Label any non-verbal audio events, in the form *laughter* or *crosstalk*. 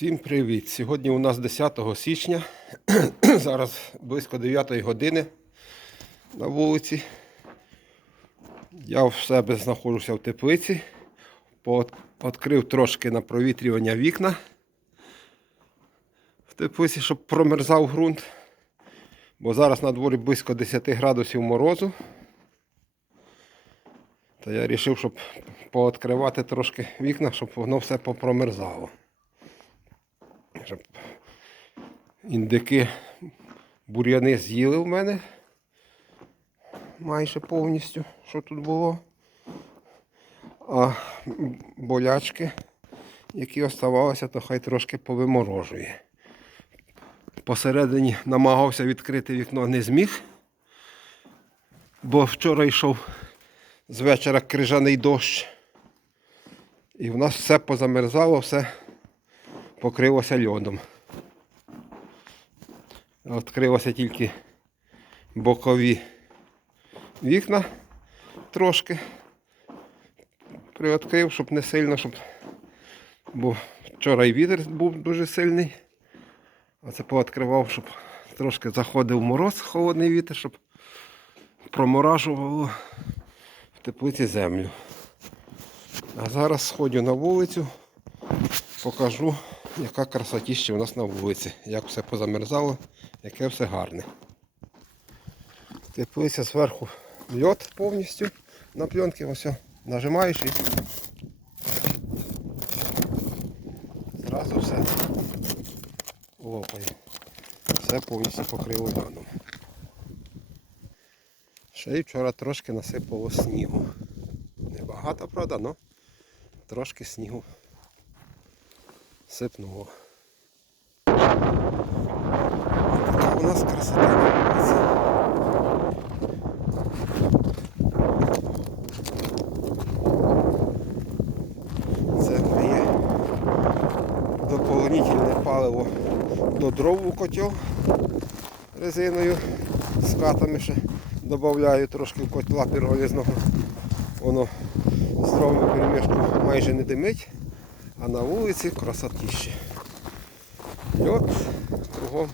Всім привіт! Сьогодні у нас 10 січня. *clears throat* Зараз близько 9 години на вулиці. Я в себе знаходжуся в теплиці. Відкрив трошки на провітрювання вікна в теплиці, щоб промерзав ґрунт. Бо зараз на дворі близько 10 градусів морозу. Та я вирішив, щоб пооткривати трошки вікна, щоб воно все попромерзало щоб індики бур'яни з'їли в мене майже повністю, що тут було. А болячки, які оставалися, то хай трошки повиморожує. Посередині намагався відкрити вікно, не зміг, бо вчора йшов з вечора крижаний дощ. І в нас все позамерзало, все покрилося льодом. Відкрилося тільки бокові вікна трошки. Приоткрив, щоб не сильно, щоб... бо вчора і вітер був дуже сильний. А це пооткривав, щоб трошки заходив мороз, холодний вітер, щоб проморажувало в теплиці землю. А зараз сходжу на вулицю, покажу, яка красотіща у нас на вулиці, як все позамерзало, яке все гарне. Теплиця зверху льот повністю на пленки, ось нажимаєш і зразу все лопає. Все повністю покрило льодом. Ще й вчора трошки насипало снігу. Небагато, правда, але трошки снігу сипнуло. Така у нас красота. Це моє дополнительне паливо до дров у котел резиною з катами ще додаю трошки котла піролізного. Воно з дровами перемішку майже не димить, а на вулиці красотіще. Льот кругом.